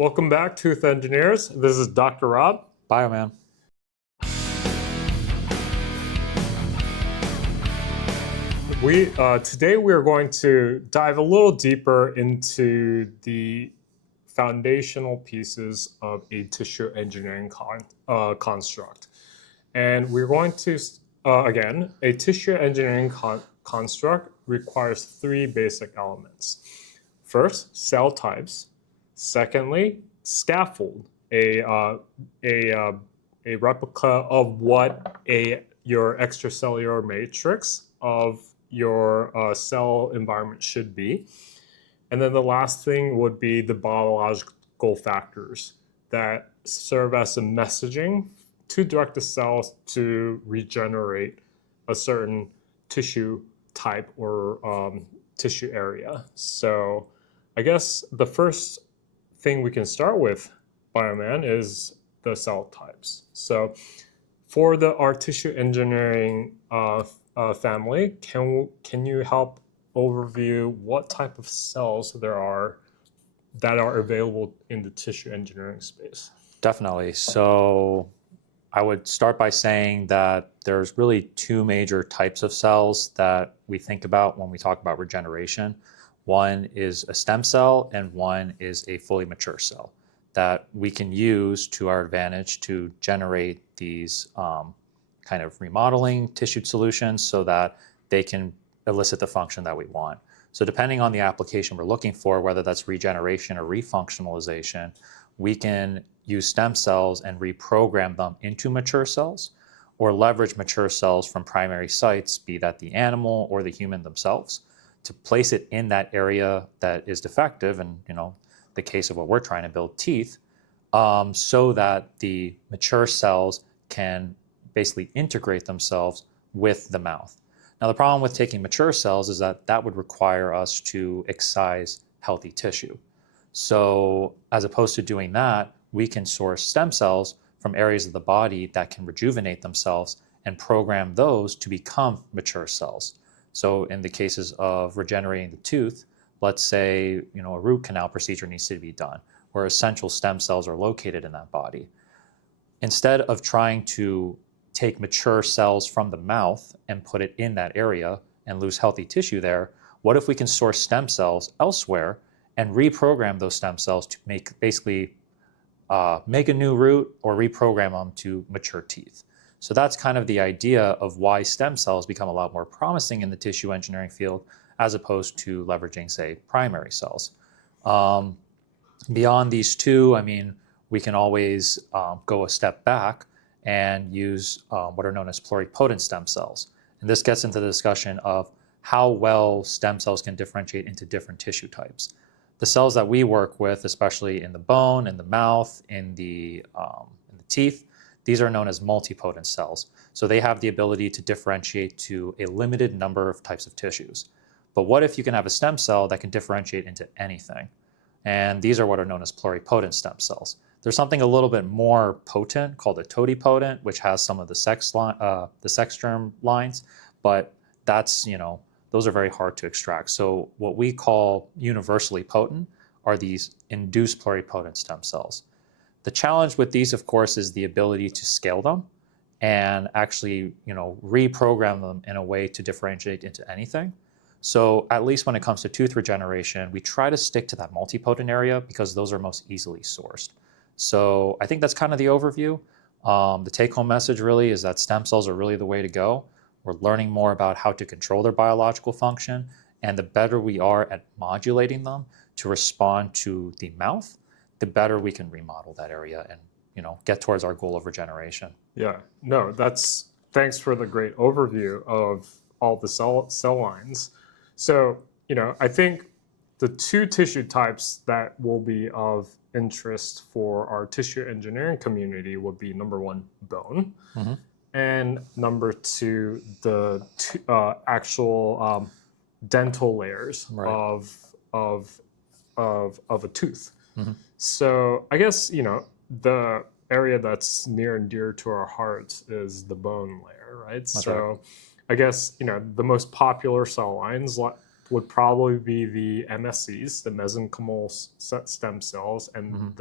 Welcome back, Tooth Engineers. This is Dr. Rob. Bioman. Today we are going to dive a little deeper into the foundational pieces of a tissue engineering construct. And we're going to, again, a tissue engineering construct requires three basic elements. First, cell types. Secondly, scaffold, a replica of what your extracellular matrix of your cell environment should be. And then the last thing would be the biological factors that serve as a messaging to direct the cells to regenerate a certain tissue type or tissue area. So I guess the first thing we can start with, Bioman, is the cell types. So for our tissue engineering family, can you help overview what type of cells there are that are available in the tissue engineering space? Definitely. So I would start by saying that there's really two major types of cells that we think about when we talk about regeneration. One is a stem cell and one is a fully mature cell that we can use to our advantage to generate these kind of remodeling tissue solutions so that they can elicit the function that we want. So depending on the application we're looking for, whether that's regeneration or refunctionalization, we can use stem cells and reprogram them into mature cells or leverage mature cells from primary sites, be that the animal or the human themselves, to place it in that area that is defective, and the case of what we're trying to build, teeth, so that the mature cells can basically integrate themselves with the mouth. Now, the problem with taking mature cells is that that would require us to excise healthy tissue. So as opposed to doing that, we can source stem cells from areas of the body that can rejuvenate themselves and program those to become mature cells. So in the cases of regenerating the tooth, let's say a root canal procedure needs to be done, where essential stem cells are located in that body. Instead of trying to take mature cells from the mouth and put it in that area and lose healthy tissue there, what if we can source stem cells elsewhere and reprogram those stem cells to make a new root or reprogram them to mature teeth? So that's kind of the idea of why stem cells become a lot more promising in the tissue engineering field as opposed to leveraging, say, primary cells. Beyond these two, we can always go a step back and use what are known as pluripotent stem cells. And this gets into the discussion of how well stem cells can differentiate into different tissue types. The cells that we work with, especially in the bone, in the mouth, in the teeth, these are known as multipotent cells. So they have the ability to differentiate to a limited number of types of tissues. But what if you can have a stem cell that can differentiate into anything? And these are what are known as pluripotent stem cells. There's something a little bit more potent called a totipotent, which has some of the sex germ lines, but that's, those are very hard to extract. So what we call universally potent are these induced pluripotent stem cells. The challenge with these, of course, is the ability to scale them and actually, reprogram them in a way to differentiate into anything. So at least when it comes to tooth regeneration, we try to stick to that multipotent area because those are most easily sourced. So I think that's kind of the overview. The take-home message really is that stem cells are really the way to go. We're learning more about how to control their biological function, and the better we are at modulating them to respond to the mouth, the better we can remodel that area and get towards our goal of regeneration. Yeah, no, thanks for the great overview of all the cell lines. So, I think the two tissue types that will be of interest for our tissue engineering community would be number one, bone, and number two, the actual dental layers of a tooth. So I guess the area that's near and dear to our hearts is the bone layer, right? That's so right. I guess the most popular cell lines would probably be the MSCs, the mesenchymal stem cells, and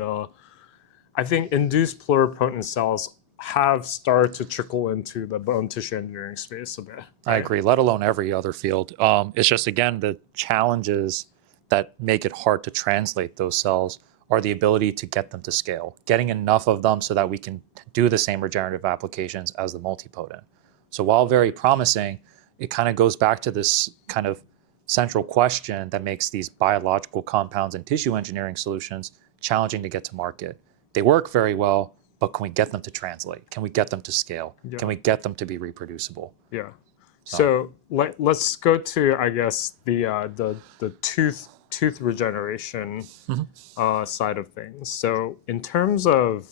I think induced pluripotent cells have started to trickle into the bone tissue engineering space a bit. Right? I agree, let alone every other field. It's just, again, the challenges that make it hard to translate those cells are the ability to get them to scale, getting enough of them so that we can do the same regenerative applications as the multipotent. So while very promising, it kind of goes back to this kind of central question that makes these biological compounds and tissue engineering solutions challenging to get to market. They work very well, but can we get them to translate? Can we get them to scale? Yeah. Can we get them to be reproducible? Yeah. So let's go to, I guess, the tooth regeneration side of things. So in terms of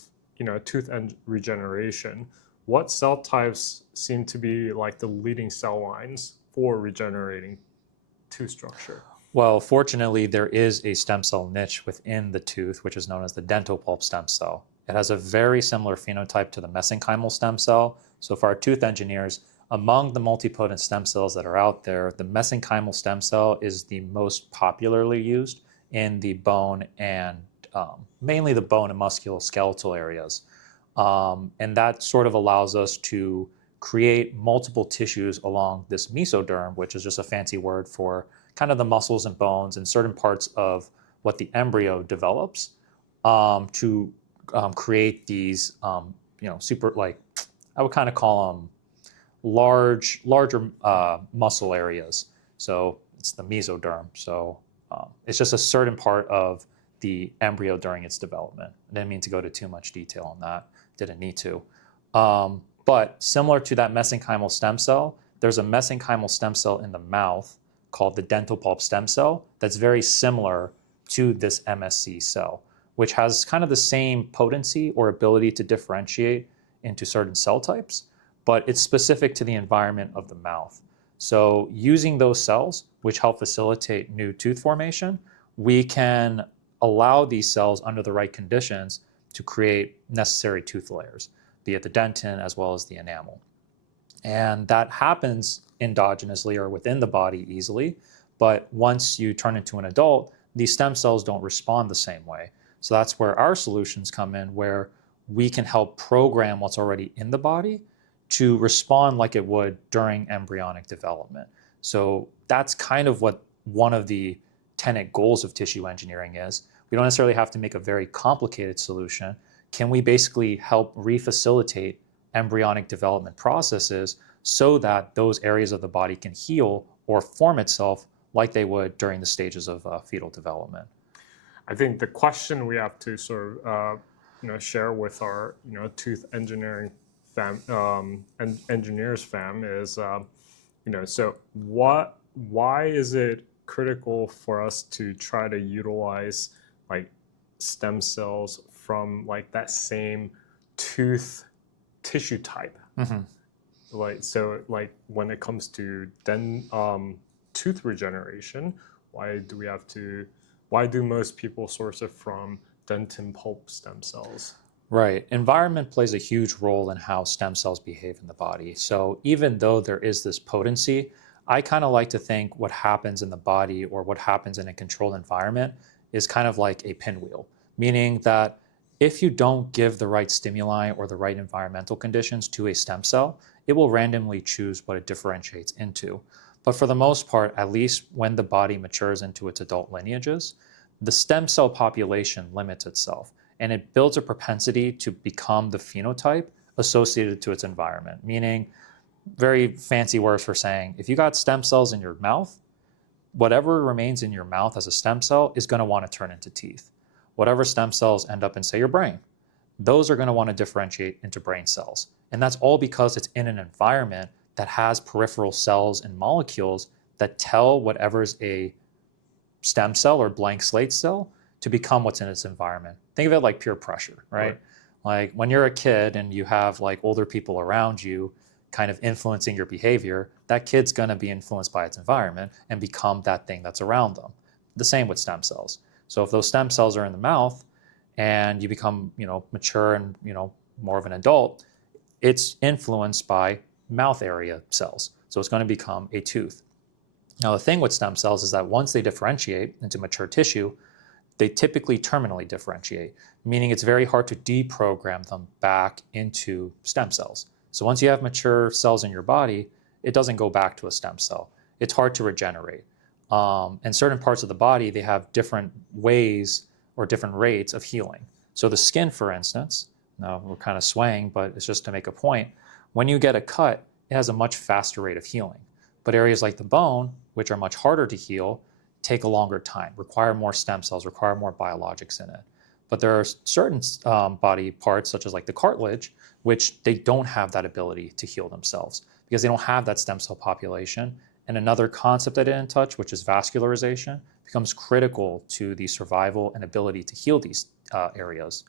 tooth regeneration, what cell types seem to be like the leading cell lines for regenerating tooth structure? Well, fortunately, there is a stem cell niche within the tooth, which is known as the dental pulp stem cell. It has a very similar phenotype to the mesenchymal stem cell. So for our tooth engineers, among the multipotent stem cells that are out there, the mesenchymal stem cell is the most popularly used in the bone and mainly the bone and musculoskeletal areas. And that sort of allows us to create multiple tissues along this mesoderm, which is just a fancy word for kind of the muscles and bones and certain parts of what the embryo develops to create these, super, like, I would kind of call them larger muscle areas. So it's the mesoderm. So it's just a certain part of the embryo during its development. I didn't mean to go to too much detail on that. Didn't need to. But similar to that mesenchymal stem cell, there's a mesenchymal stem cell in the mouth called the dental pulp stem cell that's very similar to this MSC cell, which has kind of the same potency or ability to differentiate into certain cell types, but it's specific to the environment of the mouth. So using those cells, which help facilitate new tooth formation, we can allow these cells under the right conditions to create necessary tooth layers, be it the dentin as well as the enamel. And that happens endogenously or within the body easily, but once you turn into an adult, these stem cells don't respond the same way. So that's where our solutions come in, where we can help program what's already in the body to respond like it would during embryonic development. So that's kind of what one of the tenet goals of tissue engineering is. We don't necessarily have to make a very complicated solution. Can we basically help refacilitate embryonic development processes so that those areas of the body can heal or form itself like they would during the stages of fetal development? I think the question we have to sort of share with our tooth engineering and engineers fam is so why is it critical for us to try to utilize like stem cells from like that same tooth tissue type? Like when it comes to tooth regeneration, why do most people source it from dentin pulp stem cells? Right. Environment plays a huge role in how stem cells behave in the body. So even though there is this potency, I kind of like to think what happens in the body or what happens in a controlled environment is kind of like a pinwheel, meaning that if you don't give the right stimuli or the right environmental conditions to a stem cell, it will randomly choose what it differentiates into. But for the most part, at least when the body matures into its adult lineages, the stem cell population limits itself, and it builds a propensity to become the phenotype associated to its environment, meaning, very fancy words for saying, if you got stem cells in your mouth, whatever remains in your mouth as a stem cell is going to want to turn into teeth. Whatever stem cells end up in, say, your brain, those are going to want to differentiate into brain cells. And that's all because it's in an environment that has peripheral cells and molecules that tell whatever's a stem cell or blank slate cell to become what's in its environment. Think of it like peer pressure, right? Like when you're a kid and you have like older people around you kind of influencing your behavior, that kid's going to be influenced by its environment and become that thing that's around them. The same with stem cells. So if those stem cells are in the mouth and you become, mature and, more of an adult, it's influenced by mouth area cells. So it's going to become a tooth. Now, the thing with stem cells is that once they differentiate into mature tissue, they typically terminally differentiate, meaning it's very hard to deprogram them back into stem cells. So once you have mature cells in your body, it doesn't go back to a stem cell. It's hard to regenerate. And certain parts of the body, they have different ways or different rates of healing. So the skin, for instance, now we're kind of swaying, but it's just to make a point. When you get a cut, it has a much faster rate of healing. But areas like the bone, which are much harder to heal, take a longer time, require more stem cells, require more biologics in it. But there are certain body parts, such as like the cartilage, which they don't have that ability to heal themselves because they don't have that stem cell population. And another concept I didn't touch, which is vascularization, becomes critical to the survival and ability to heal these areas.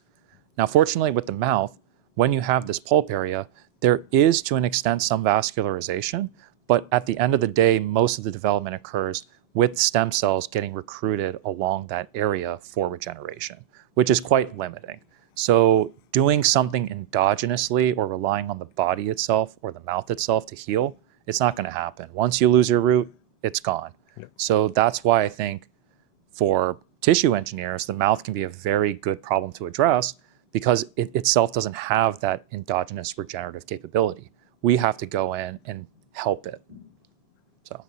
Now, fortunately, with the mouth, when you have this pulp area, there is to an extent some vascularization, but at the end of the day, most of the development occurs with stem cells getting recruited along that area for regeneration, which is quite limiting. So doing something endogenously or relying on the body itself or the mouth itself to heal, it's not going to happen. Once you lose your root, it's gone. Yep. So that's why I think for tissue engineers, the mouth can be a very good problem to address because it itself doesn't have that endogenous regenerative capability. We have to go in and help it. So.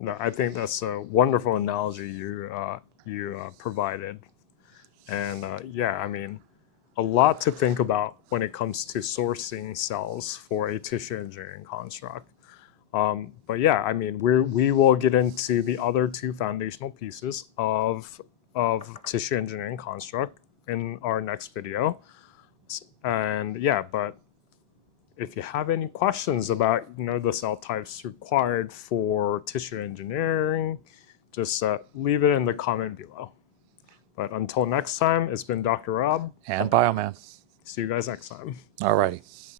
No, I think that's a wonderful analogy you provided, and yeah, I mean, a lot to think about when it comes to sourcing cells for a tissue engineering construct. But yeah, I mean, we will get into the other two foundational pieces of tissue engineering construct in our next video, and yeah, but if you have any questions about the cell types required for tissue engineering, just leave it in the comment below. But until next time, it's been Dr. Rob And Bioman. See you guys next time. Alrighty.